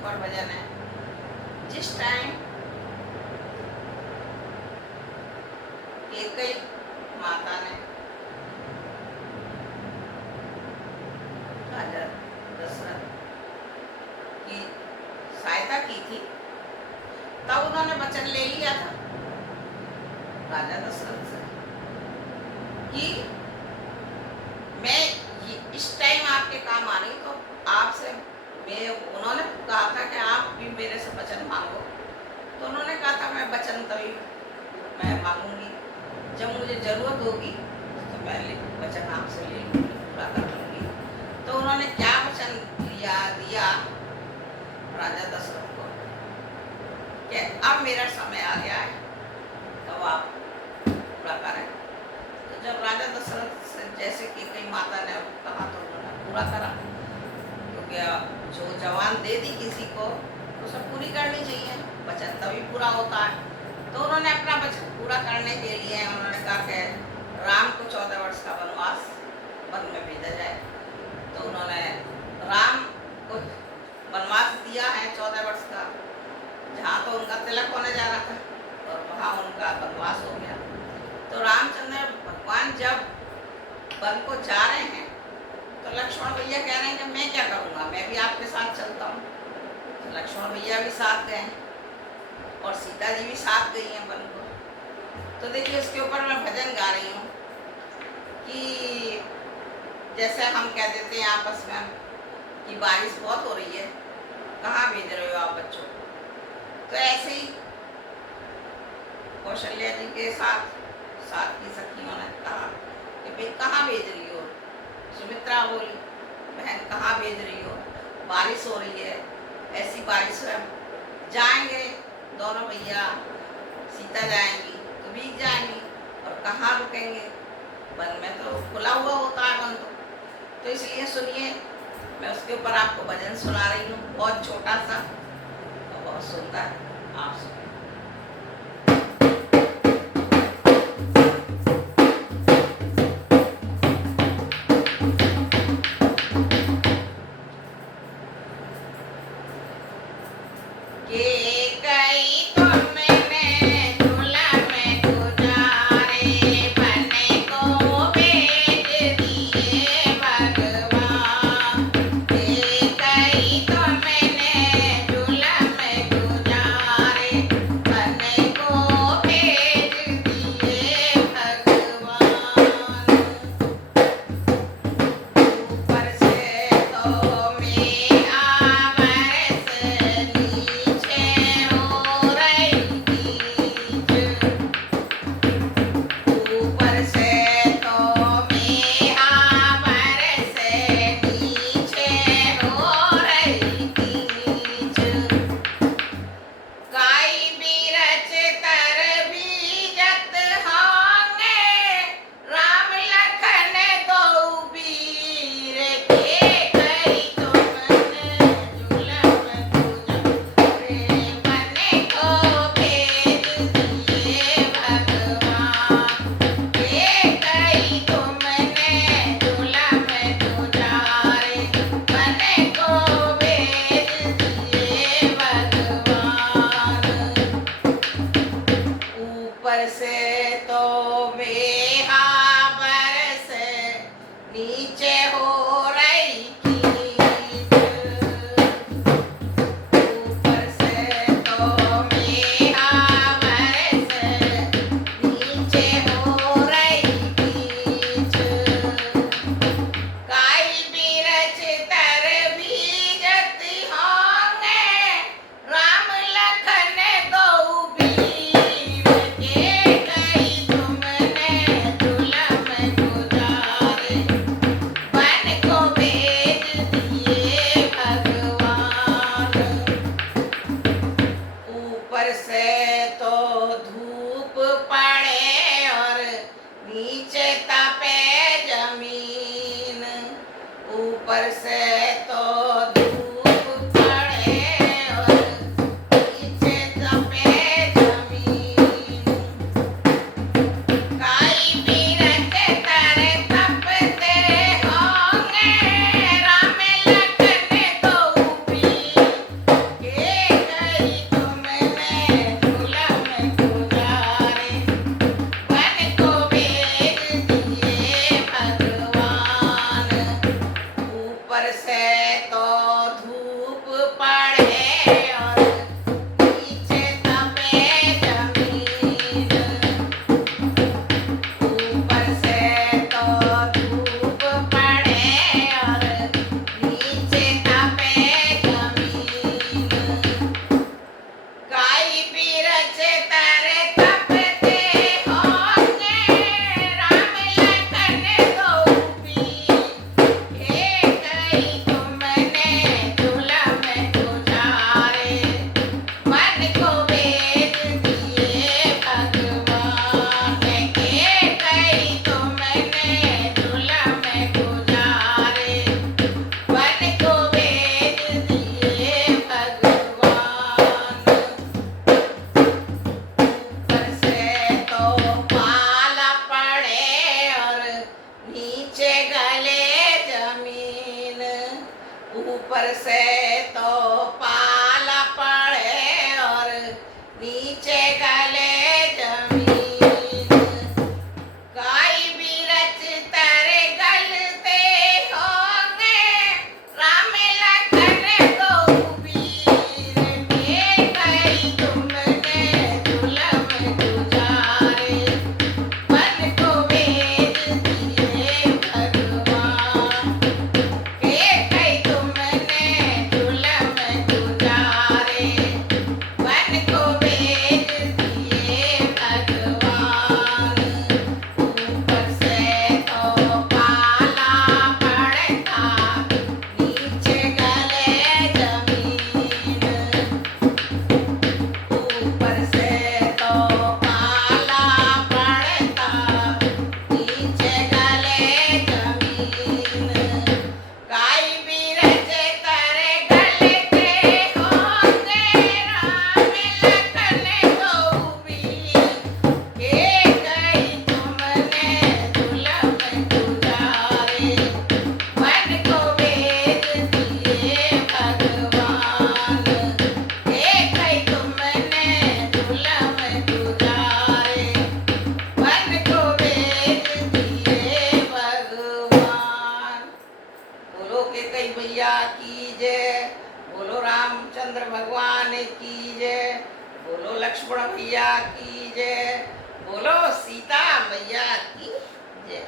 ऊपर भजन है। जिस टाइम कैकेयी माता ने राजा दशरथ की सहायता की थी, तब उन्होंने वचन ले लिया था राजा दशरथ से कि मैं इस टाइम आपके काम आ रही, तो आपसे मैं, उन्होंने कहा था कि आप भी मेरे से वचन मांगो। तो उन्होंने कहा था मैं वचन तभी मैं मांगूंगी जब मुझे जरूरत होगी, तो मैं वचन आपसे ले लूँगी, पूरा कर लूँगी। तो उन्होंने क्या वचन दिया राजा दशरथ को कि अब मेरा समय आ गया है, तो आप पूरा करें। तो जब राजा दशरथ से जैसे कि कई माता ने कहा तो उन्होंने पूरा करा। तो क्या जो जवान दे दी किसी को तो सब पूरी करनी चाहिए, वचन तभी पूरा होता है। तो उन्होंने अपना वचन पूरा करने के लिए उन्होंने कहा कि राम को 14 वर्ष का वनवास वन में भेजा जाए। तो उन्होंने राम को वनवास दिया है 14 वर्ष का, जहाँ तो उनका तिलक होने जा रहा था और वहाँ उनका वनवास हो गया। तो रामचंद्र भगवान जब वन को जा रहे हैं तो लक्ष्मण भैया कह रहे हैं कि मैं क्या करूँगा, मैं भी आपके साथ चलता हूँ। तो लक्ष्मण भैया भी साथ गए और सीता जी भी साथ गई हैं वन को। तो देखिए इसके ऊपर मैं भजन गा रही हूँ कि जैसे हम कह देते हैं आपस में कि बारिश बहुत हो रही है, कहाँ भेज रहे हो आप बच्चों। तो ऐसे ही कौशल्या जी के साथ की सखियों ने कहा कि भाई कहाँ भेज रही हो। सुमित्रा बोली बहन कहाँ भेज रही हो, बारिश हो रही है, ऐसी बारिश में जाएंगे दोनों भैया, सीता जाएंगी तो भीग जाएंगी और कहाँ रुकेंगे, वन में तो खुला हुआ होता है वन। तो इसलिए सुनिए, मैं उसके ऊपर आपको भजन सुना रही हूँ, बहुत छोटा सा और बहुत सुंदर, आप सुनिए। ऊपर से तो पाला पड़े और नीचे गले जमीन। गाय बिरछ तेरे गलते होंगे, राम लखन रघुबीर। के कई तुमने जुलम गुजारे, मन को वेद दिए भगवान। के कई तुमने जुलम गुजारे, मन को वेद दिए भगवान। ऊपर से तो पाला पड़ता, नीचे गले जमीन। ऊपर से तो पाला पड़ता, नीचे गले जमीन। गाय बिरछ तेरे गलते होंगे, राम लखन रघुबीर। के कई तुमने जुलम गुजारे, मन को वेद दिए भगवान। के कई तुमने जुलम गुजारे, मन को वेद दिए भगवान। बोलो के कई भैया की जय, बोलो रामचंद्र भगवान की जय, बोलो लक्ष्मण भैया की जय, बोलो सीता मैया की जय।